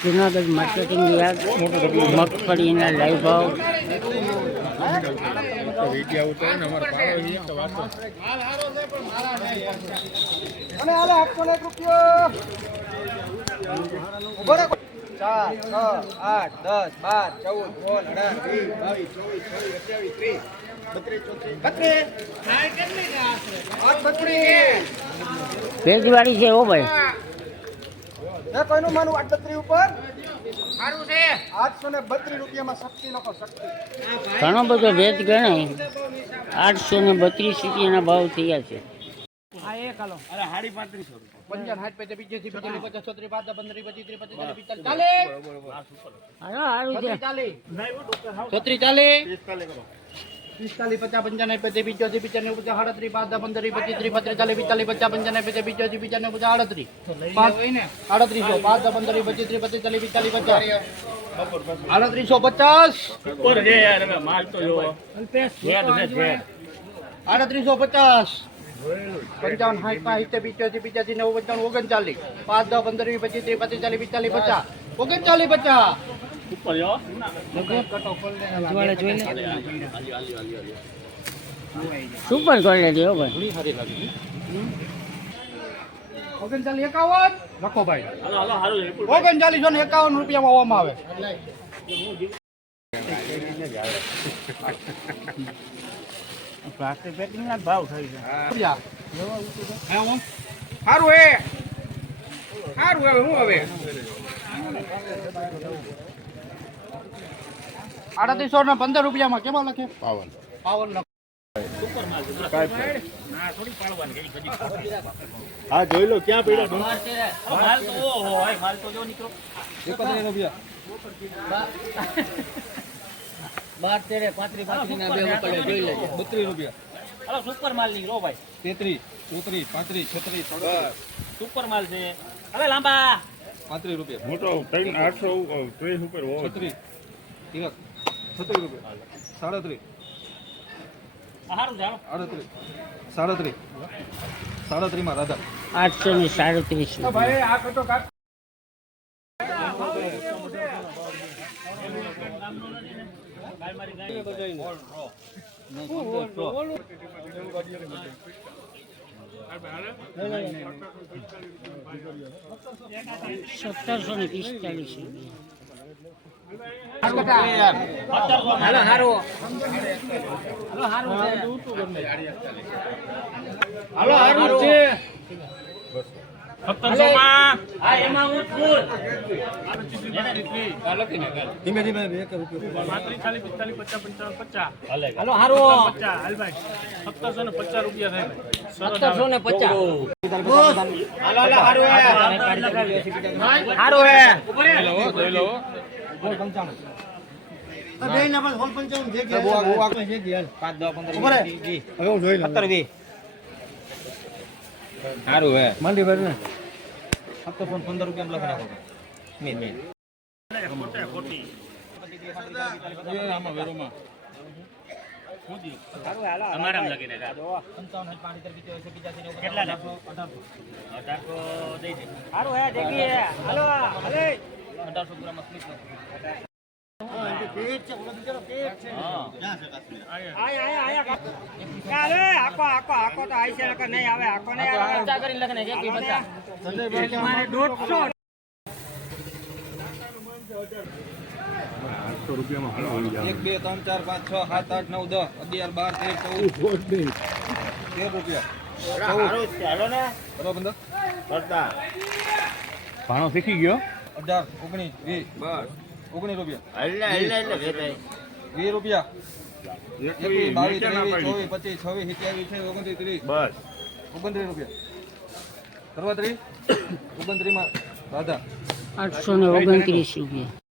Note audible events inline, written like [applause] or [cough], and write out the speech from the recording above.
Junagadh marketing yard મગફળીના live ભાવ. ચાર છ આઠ દસ બાર ચૌદ સોળ અઢાર વીસ છે ઓ ભાઈ એ કોઈનું માનું આઠ બત્રીસ ઉપર? સારું છે. આઠસો ને બત્રીસ રૂપિયામાં શક્તિ નખો શક્તિ. ઘણો બધો ભેજ ગણાય આઠસો ને બત્રીસ રૂપિયાના ભાવ થયા છે. પંચાવન સાઠ પચાસ પાંચ પચીસ પચીસ પિસ્તાલીસ પચાસ પચીસ પચાસ સાડત્રીસ પાંચ પંદર પચીસ ત્રીસ બત્રીસ ચાલીસ પચાસ પચાસ પચાસ આડત્રીસ. આડત્રીસો પાંચ પંદર પચીસ ત્રીસ પચીસ ચાલીસ પિસ્તાલીસ પચાસ. આડત્રીસો પચાસ. આડત્રીસો પચાસ. પંચાવન સાઠ પાંચ પિચ્યાસી પિચ્યાસી નવ પંચાવન ઓગણચાલીસ. પાંચ દસ પંદર પચીસ ત્રીસ પચીસ ચાલીસ પિસ્તાલીસ પચાસ. ઓગણચાલીસ પચાસ. સુપર ક્વોલિટી હો ભાઈ. ઓગણચાલીસ એકાવન? લખો ભાઈ. ઓગણચાલીસો ને એકાવન રૂપિયામાં આવવામાં આવે. પ્લાસ્ટિક પેકિંગના ભાવ થઈ છે. સારું હે સારું હવે હું હવે? આડત્રીસો ને પંદર રૂપિયામાં કેમાં લખે? પાવન. પાવન હા જોઈ લો ક્યાં પડ્યા બાર તેરે પાંત્રી પાંત્રી ના બે ઉકળે જોઈ લેજે બત્રીસ રૂપિયા. હાલો સુપર માલની રો ભાઈ તેત્રીસ ચોત્રીસ પાંત્રીસ છત્રીસ સુપર માલ છે હવે લાંબા પાંત્રીસ રૂપિયા મોટો ત્રણ આઠસો ત્રીસ ઉપર છત્રીસ. છત્રીસ રૂપિયા સાડત્રીસ આ સારું છે હાલો આડત્રીસ સાડત્રીસ સાડત્રીસમાં રાધા આઠસો ને સાડત્રીસ રૂપિયા આ કટો કાટ સત્તરસો ને પિસ્તાલીસ હાલો હારું હાલો હારું છે ધીમે ધીમે એક રૂપિયો હાલો હારું સત્તરસો ને પચાસ રૂપિયા સત્તરસો ને પચાસ હારું હે જોઈ લઉં. સારું હે. મંડી ભર ને. સત્તરસો ને પંદર રૂપિયા લખી નાખો. મીન મીન અમારામાં લખીને રાખ. કેટલા ને? અઢારસો દઈ દે. હારું હે, દેખીએ. હાલો, હાલે. અઢારસો ગ્રામ સ્લીપ હા. આય, આય, આય. ચાલે, આખો, આખો, આખો તો આય છે, નકર નહીં આવે, આખો નહીં આવે. પચાસ કરીને લખીને, એક ઈ પચાસ. મારે દોઢસો. આઠસો રૂપિયામાં. એક બે ત્રણ ચાર પાંચ છ સાત આઠ નવ દસ અગિયાર બાર તેર ચૌદ તેર રૂપિયા હાલો ને. ભાણો શીખી ગયો અઢાર ઓગણીસ વીસ બસ ઓગણીસ રૂપિયા. વીસ રૂપિયા. એકવીસ, એકવીસ બાવીસ ત્રેવીસ ચોવીસ પચીસ છવ્વીસ સિત્યાવીસ છે ઓગણત્રીસ ત્રીસ. બસ. ઓગણત્રીસ રૂપિયા. કરવા ત્રીસ [coughs] ઓગણત્રીસમાં રાધા. આઠસો ને ઓગણત્રીસ રૂપિયા.